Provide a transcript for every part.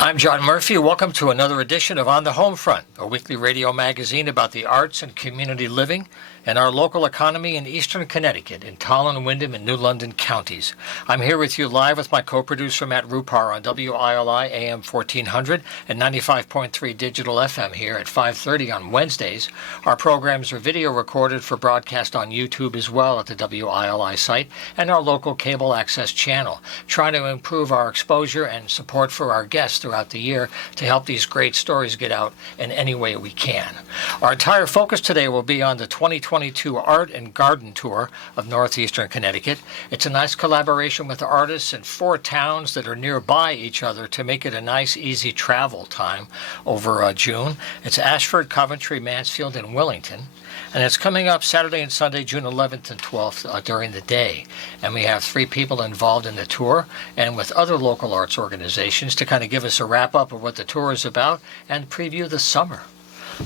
I'm John Murphy. Welcome to another edition of On the Homefront, a weekly radio magazine about the arts and community living and our local economy in eastern Connecticut, in Tolland, Windham, and New London counties. I'm here with you live with my co-producer Matt Rupar on WILI AM 1400 and 95.3 Digital FM here at 5:30 on Wednesdays. Our programs are video recorded for broadcast on YouTube as well at the WILI site and our local cable access channel, trying to improve our exposure and support for our guests throughout the year to help these great stories get out in any way we can. Our entire focus today will be on the 2022 Art and Garden Tour of Northeastern Connecticut. It's a nice collaboration with artists in 4 towns that are nearby each other to make it a nice, easy travel time over June. It's Ashford, Coventry, Mansfield, and Willington. And it's coming up Saturday and Sunday, June 11th and 12th during the day. And we have 3 people involved in the tour and with other local arts organizations to kind of give us a wrap-up of what the tour is about and preview the summer.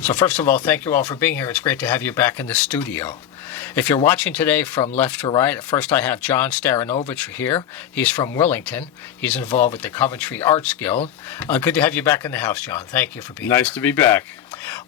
So first of all, thank you all for being here. It's great to have you back in the studio. If you're watching today from left to right, first I have John Staranovich here. He's from Willington. He's involved with the Coventry Arts Guild. Good to have you back in the house, John. Thank you for being here. Nice to be back.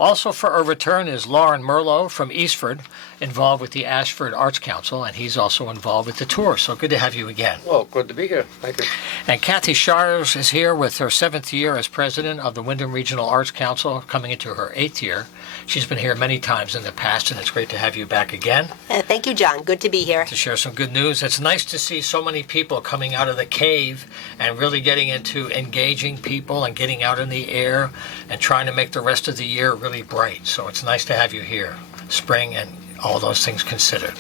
Also for a return is Lauren Merlo from Eastford, involved with the Ashford Arts Council, and he's also involved with the tour. So good to have you again. Well, good to be here. Thank you. And Kathy Shires is here with her 7th year as president of the Windham Regional Arts Council, coming into her 8th year. She's been here many times in the past, and it's great to have you back again. Thank you, John. Good to be here. To share some good news. It's nice to see so many people coming out of the cave and really getting into engaging people and getting out in the air and trying to make the rest of the year really bright. So it's nice to have you here, spring and all those things considered.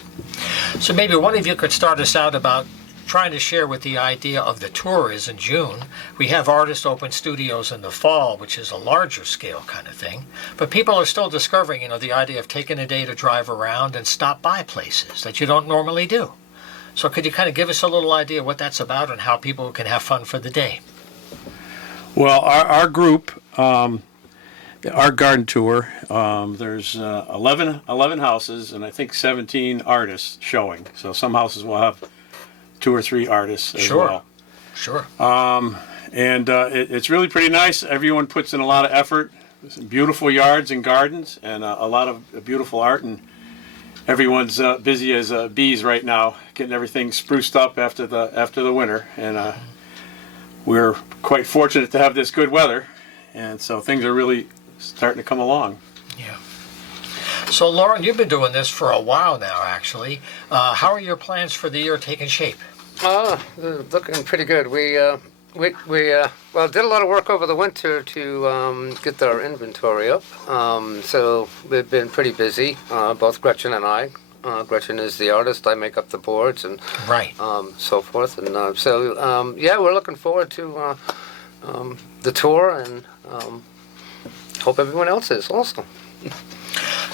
So maybe one of you could start us out about trying to share what the idea of the tour is in June. We have artist open studios in the fall, which is a larger scale kind of thing. But people are still discovering, the idea of taking a day to drive around and stop by places that you don't normally do. So could you kind of give us a little idea what that's about and how people can have fun for the day? Well, our group, our garden tour, there's 11 houses and I think 17 artists showing. So some houses will have 2 or 3 artists as well. Sure. It's really pretty nice. Everyone puts in a lot of effort. Some beautiful yards and gardens and a lot of beautiful art. And everyone's busy as bees right now, getting everything spruced up after the winter. And we're quite fortunate to have this good weather. And so things are really starting to come along. Yeah. So, Lauren, you've been doing this for a while now, actually. How are your plans for the year taking shape? Looking pretty good. We did a lot of work over the winter to get our inventory up. So we've been pretty busy, both Gretchen and I. Gretchen is the artist. I make up the boards and right. So forth. And we're looking forward to the tour and hope everyone else is also.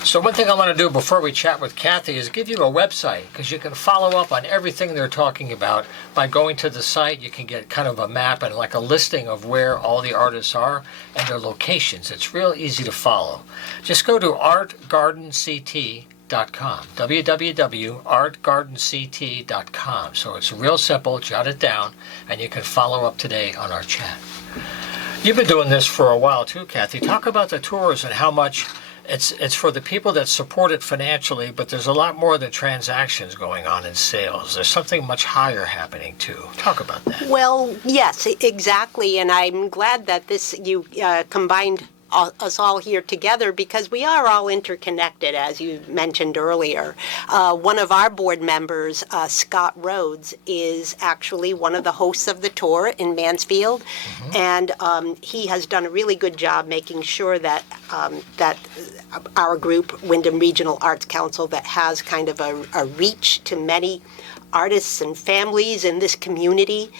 So one thing I want to do before we chat with Kathy is give you a website, because you can follow up on everything they're talking about by going to the site. You can get kind of a map and like a listing of where all the artists are and their locations. It's real easy to follow. Just go to artgardenct.com, www.artgardenct.com. So it's real simple. Jot it down, and you can follow up today on our chat. You've been doing this for a while too, Kathy. Talk about the tours and how much it's for the people that support it financially, but there's a lot more than transactions going on in sales. There's something much higher happening too. Talk about that. Well, yes, exactly. And I'm glad that you combined us all here together, because we are all interconnected, as you mentioned earlier. One of our board members, Scott Rhodes, is actually one of the hosts of the tour in Mansfield, and he has done a really good job making sure that our group, Windham Regional Arts Council, that has kind of a reach to many artists and families in this community,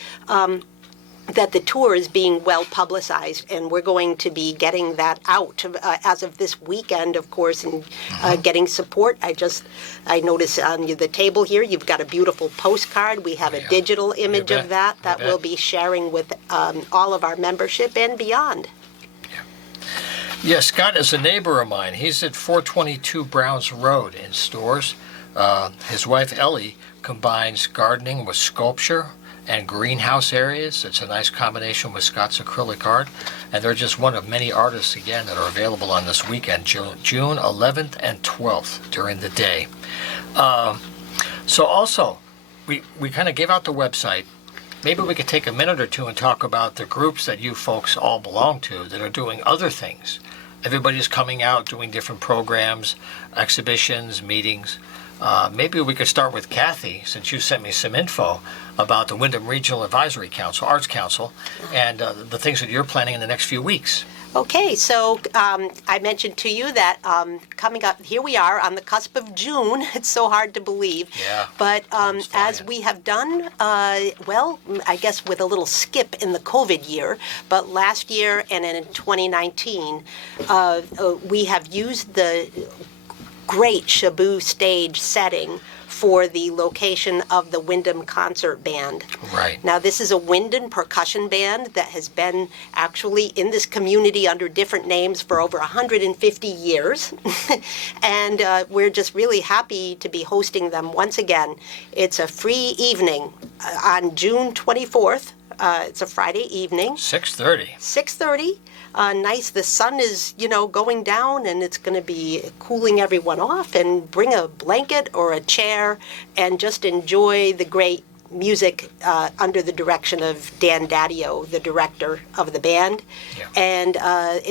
that the tour is being well publicized, and we're going to be getting that out as of this weekend, of course, and getting support. I notice on the table here, you've got a beautiful postcard. We have a digital image of that we'll be sharing with all of our membership and beyond. Yeah, Scott is a neighbor of mine. He's at 422 Browns Road in Stores. His wife, Ellie, combines gardening with sculpture and greenhouse areas. It's a nice combination with Scott's acrylic art, and they're just one of many artists, again, that are available on this weekend, June 11th and 12th during the day. So also, we kind of gave out the website. Maybe we could take a minute or two and talk about the groups that you folks all belong to that are doing other things. Everybody's coming out, doing different programs, exhibitions, meetings. Maybe we could start with Kathy, since you sent me some info about the Wyndham Regional Advisory Council, Arts Council, and the things that you're planning in the next few weeks. Okay, so I mentioned to you that coming up, here we are on the cusp of June. It's so hard to believe. Yeah. But as we have done, well, I guess with a little skip in the COVID year, but last year and in 2019, we have used the great Shabu stage setting for the location of the Wyndham Concert Band. Right. Now, this is a wind and percussion band that has been actually in this community under different names for over 150 years. And we're just really happy to be hosting them once again. It's a free evening on June 24th. It's a Friday evening. 6:30. 6:30. Nice. The sun is, going down, and it's going to be cooling everyone off. And bring a blanket or a chair and just enjoy the great music under the direction of Dan Daddio, the director of the band. Yeah. And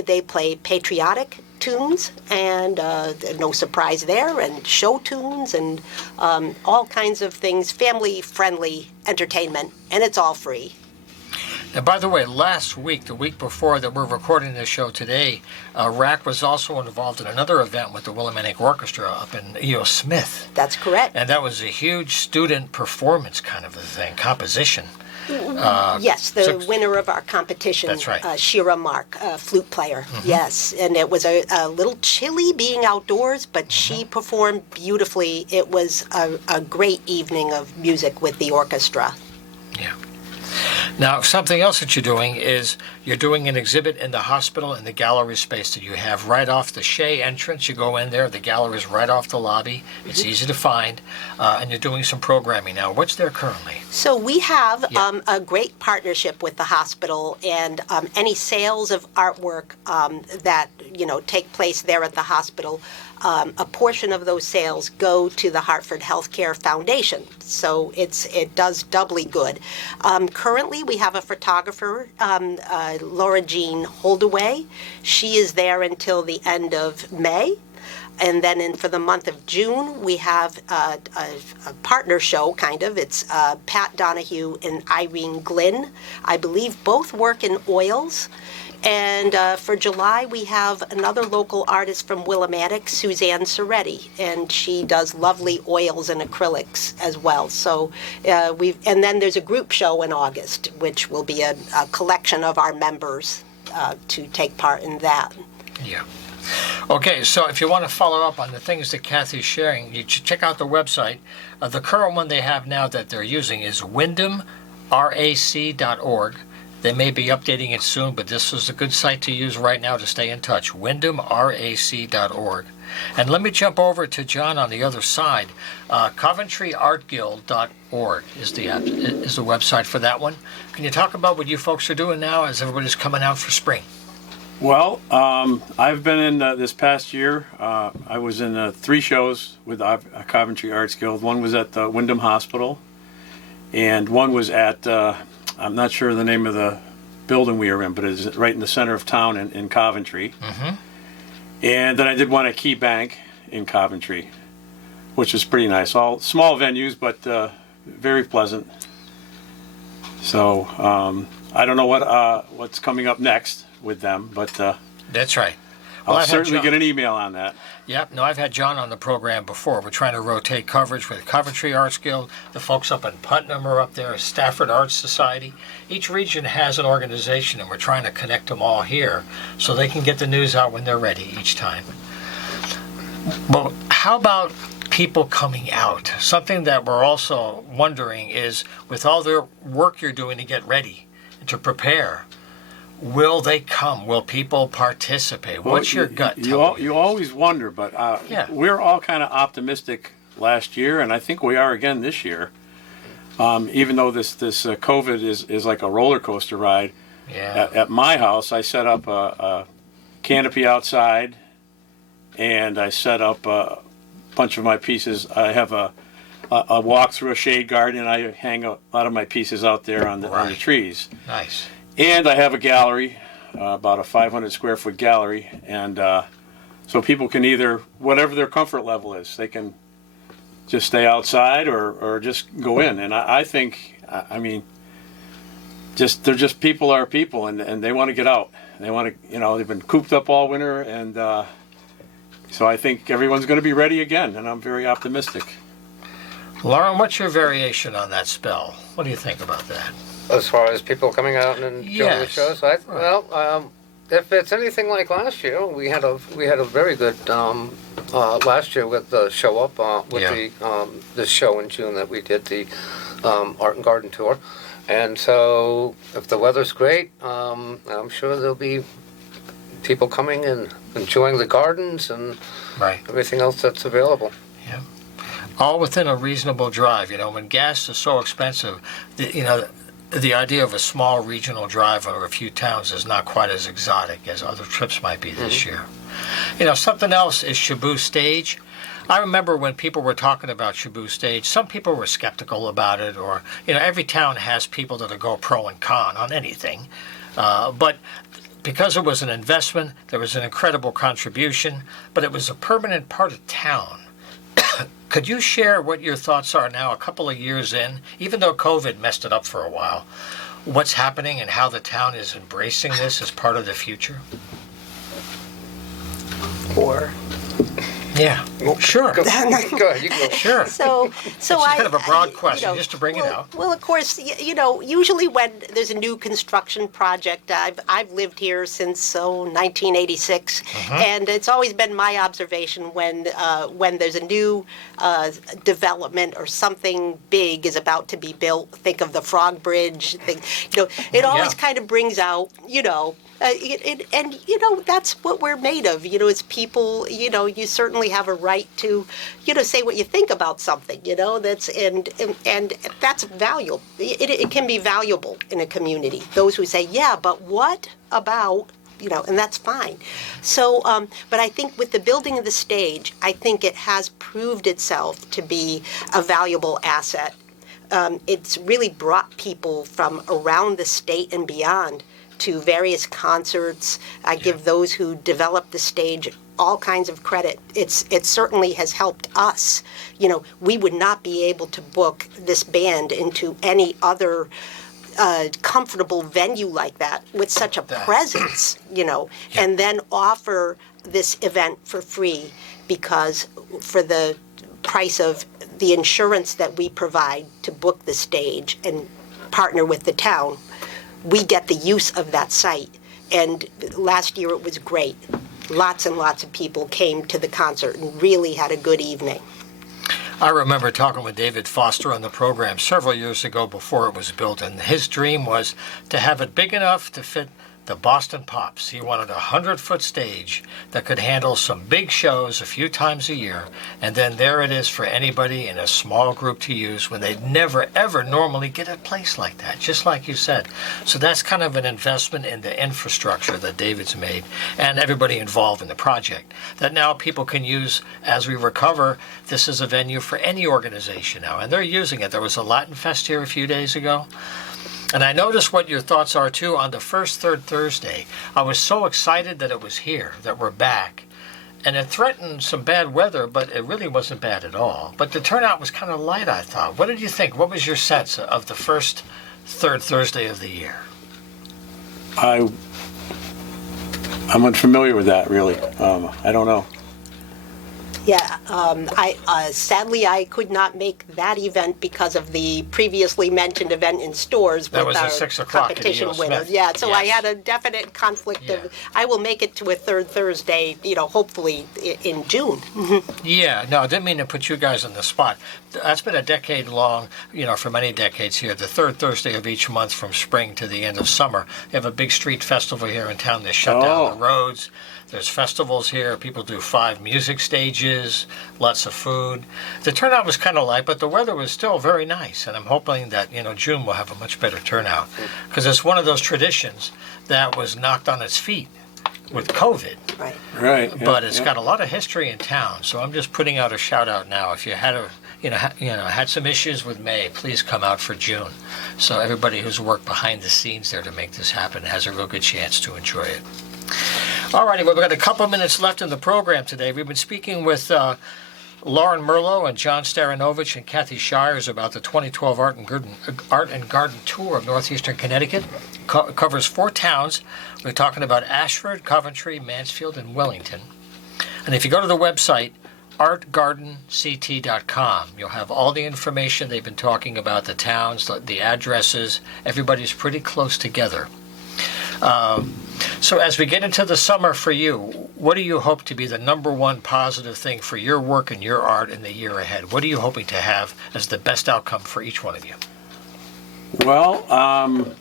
they play patriotic tunes, and no surprise there, and show tunes, and all kinds of things, family-friendly entertainment, and it's all free. And by the way, last week, the week before that we're recording this show today, RAC was also involved in another event with the Willimantic Orchestra up in E.O. Smith. That's correct. And that was a huge student performance kind of a thing, composition. Yes, the winner of our competition, That's right. Shira Mark, flute player. Mm-hmm. Yes, and it was a little chilly being outdoors, but she performed beautifully. It was a great evening of music with the orchestra. Yeah. Now, something else that you're doing is you're doing an exhibit in the hospital in the gallery space that you have right off the Shea entrance. You go in there, the gallery is right off the lobby. It's easy to find, and you're doing some programming now. What's there currently? So we have a great partnership with the hospital, and any sales of artwork that take place there at the hospital, a portion of those sales go to the Hartford Healthcare Foundation. So it does doubly good. Currently, we have a photographer, Laura Jean Holdaway. She is there until the end of May. And then for the month of June, we have a partner show, kind of. It's Pat Donahue and Irene Glynn. I believe both work in oils. And for July, we have another local artist from Willimantic, Suzanne Soretti, and she does lovely oils and acrylics as well. So and then there's a group show in August, which will be a collection of our members to take part in that. Yeah. Okay, so if you want to follow up on the things that Kathy's sharing, you should check out the website. The current one they have now that they're using is wyndhamrac.org. They may be updating it soon, but this is a good site to use right now to stay in touch, wyndhamrac.org. And let me jump over to John on the other side. CoventryArtGuild.org is the website for that one. Can you talk about what you folks are doing now as everybody's coming out for spring? Well, I've been in this past year. I was in 3 shows with Coventry Arts Guild. One was at the Wyndham Hospital, and one was at I'm not sure the name of the building we were in, but it's right in the center of town in Coventry. Mm-hmm. And then I did one at Key Bank in Coventry, which was pretty nice. All small venues, but very pleasant. So I don't know what's coming up next with them, but that's right. Well, I'll certainly get an email on that. Yep. No, I've had John on the program before. We're trying to rotate coverage with Coventry Arts Guild. The folks up in Putnam are up there, Stafford Arts Society. Each region has an organization, and we're trying to connect them all here so they can get the news out when they're ready each time. But how about people coming out? Something that we're also wondering is, with all the work you're doing to get ready and to prepare, will they come? Will people participate? Well, What's your gut? You always wonder, but we're all kind of optimistic last year, and I think we are again this year. even though this COVID is like a roller coaster ride. Yeah. At my house, I set up a canopy outside, and I set up a bunch of my pieces. I have a walk through a shade garden, and I hang a lot of my pieces out there on the trees. Nice. And I have a gallery, about a 500 square foot gallery, and so people can either, whatever their comfort level is, they can just stay outside or just go in. And I think, I mean, they're just people are people, and they want to get out. They want to, they've been cooped up all winter, and so I think everyone's going to be ready again, and I'm very optimistic. Lauren, what's your variation on that spell? What do you think about that? As far as people coming out and enjoying the shows, well, if it's anything like last year, we had a very good last year with the show up with the show in June that we did, the art and garden tour, and so if the weather's great, I'm sure there'll be people coming and enjoying the gardens and everything else that's available. Yeah. All within a reasonable drive. When gas is so expensive, the idea of a small regional drive over a few towns is not quite as exotic as other trips might be this year. Something else is Shaboo Stage. I remember when people were talking about Shaboo Stage, some people were skeptical about it, or, every town has people that go pro and con on anything. But because it was an investment, there was an incredible contribution, but it was a permanent part of town. Could you share what your thoughts are now, a couple of years in, even though COVID messed it up for a while, what's happening and how the town is embracing this as part of the future? Yeah, sure. Go ahead, you go. Sure. So it's kind of a broad question, just to bring it out. Well, of course, usually when there's a new construction project, I've lived here since 1986, and it's always been my observation when there's a new development or something big is about to be built. Think of the Frog Bridge. It always kind of brings out, that's what we're made of. As people, you certainly have a right to, say what you think about something. That's and that's valuable. It can be valuable in a community. Those who say, yeah, but what about? And that's fine. So, but I think with the building of the stage, I think it has proved itself to be a valuable asset. It's really brought people from around the state and beyond to various concerts. I give those who developed the stage all kinds of credit. It certainly has helped us. We would not be able to book this band into any other comfortable venue like that with such a presence, and then offer this event for free because for the price of the insurance that we provide to book the stage and partner with the town, we get the use of that site. And last year it was great. Lots and lots of people came to the concert and really had a good evening. I remember talking with David Foster on the program several years ago before it was built, and his dream was to have it big enough to fit the Boston Pops. He wanted a 100-foot stage that could handle some big shows a few times a year, and then there it is for anybody in a small group to use when they'd never, ever normally get a place like that, just like you said. So that's kind of an investment in the infrastructure that David's made and everybody involved in the project that now people can use as we recover. This is a venue for any organization now, and they're using it. There was a Latin Fest here a few days ago. And I noticed what your thoughts are, too, on the first Third Thursday. I was so excited that it was here, that we're back. And it threatened some bad weather, but it really wasn't bad at all. But the turnout was kind of light, I thought. What did you think? What was your sense of the first Third Thursday of the year? I'm unfamiliar with that, really. I don't know. Yeah, sadly I could not make that event because of the previously mentioned event in stores that with was our at 6 o'clock competition at winner. Smith. Yeah, so I Yes. had a definite conflict Yeah. of. I will make it to a Third Thursday, hopefully in June. Yeah, no, I didn't mean to put you guys on the spot. That's been a decade long, for many decades here. The third Thursday of each month from spring to the end of summer. They have a big street festival here in town. They shut down the roads. There's festivals here. People do 5 music stages. speeches, lots of food. The turnout was kind of light, but the weather was still very nice, and I'm hoping that June will have a much better turnout, because it's one of those traditions that was knocked on its feet with COVID. Right. Right. Yeah, But it's yeah. got a lot of history in town, so I'm just putting out a shout out now. If you had some issues with May, please come out for June. So everybody who's worked behind the scenes there to make this happen has a real good chance to enjoy it. All righty, well, we've got a couple minutes left in the program today. We've been speaking with Lauren Merlo and John Staranovich and Kathy Shires about the 2012 Art and Garden Tour of Northeastern Connecticut. Covers 4 towns. We're talking about Ashford, Coventry, Mansfield, and Wellington. And if you go to the website, artgardenct.com, you'll have all the information they've been talking about, the towns, the addresses. Everybody's pretty close together. So as we get into the summer for you, what do you hope to be the number one positive thing for your work and your art in the year ahead? What are you hoping to have as the best outcome for each one of you? Well, I'm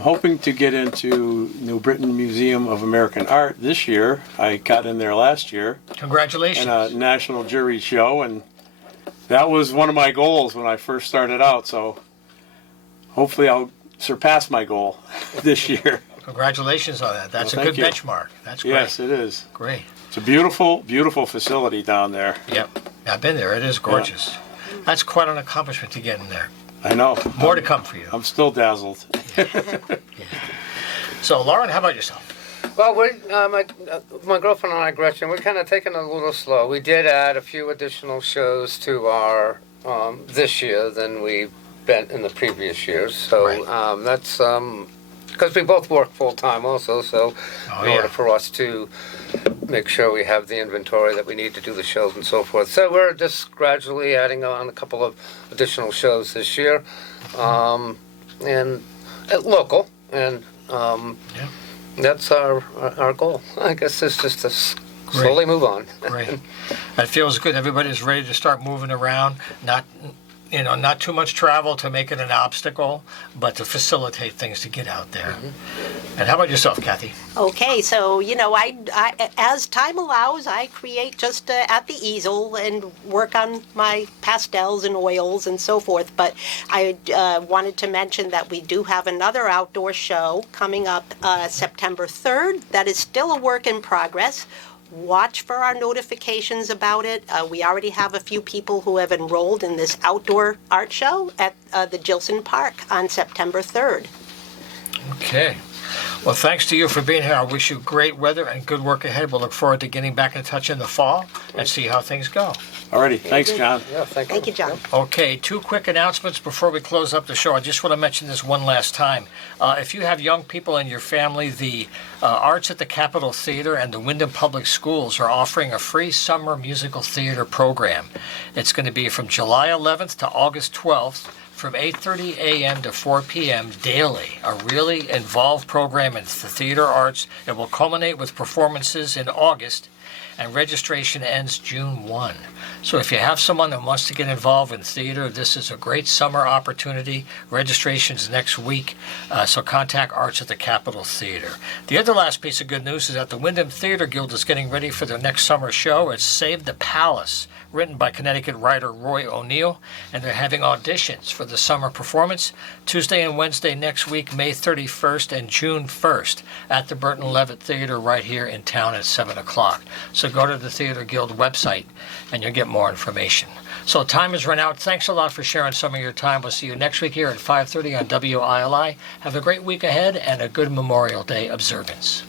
hoping to get into New Britain Museum of American Art this year. I got in there last year Congratulations. in a national jury show, and that was one of my goals when I first started out. So hopefully I'll surpass my goal this year. Congratulations on that. That's Well, a good thank you. benchmark. That's great. Yes, it is. Great. It's a beautiful, beautiful facility down there. Yep. I've been there. It is gorgeous. That's quite an accomplishment to get in there. I know. More to come for you. I'm still dazzled. So, Lauren, how about yourself? Well, my girlfriend and I, Gretchen, we're kind of taking it a little slow. We did add a few additional shows to our this year than we've been in the previous years. So Right. that's because we both work full time also. So in order for us to make sure we have the inventory that we need to do the shows and so forth. So we're just gradually adding on a couple of additional shows this year, and local, and that's our goal. I guess it's just to slowly move on. Great. That feels good. Everybody's ready to start moving around. Not too much travel to make it an obstacle, but to facilitate things to get out there. And how about yourself, Kathy? Okay, so I as time allows, I create just at the easel and work on my pastels and oils and so forth. But I wanted to mention that we do have another outdoor show coming up September 3rd. That is still a work in progress. Watch for our notifications about it. We already have a few people who have enrolled in this outdoor art show at the Gilson Park on September 3rd. Okay. Well, thanks to you for being here. I wish you great weather and good work ahead. We'll look forward to getting back in touch in the fall and see how things go. Alrighty, thanks, John. Yeah, thank you. Thank you, John. Okay, 2 quick announcements before we close up the show. I just want to mention this one last time. If you have young people in your family, the Arts at the Capitol Theater and the Wyndham Public Schools are offering a free summer musical theater program. It's going to be from July 11th to August 12th. From 8:30 a.m. to 4 p.m. daily, a really involved program in the theater arts. It will culminate with performances in August, and registration ends June 1. So if you have someone that wants to get involved in theater, this is a great summer opportunity. Registration's next week, so contact Arts at the Capitol Theater. The other last piece of good news is that the Wyndham Theater Guild is getting ready for their next summer show. It's Save the Palace, written by Connecticut writer Roy O'Neill, and they're having auditions for the summer performance Tuesday and Wednesday next week, May 31st and June 1st, at the Burton Levitt Theater right here in town at 7 o'clock. So go to the Theater Guild website and you'll get more information. So time has run out. Thanks a lot for sharing some of your time. We'll see you next week here at 5:30 on WILI. Have a great week ahead and a good Memorial Day observance.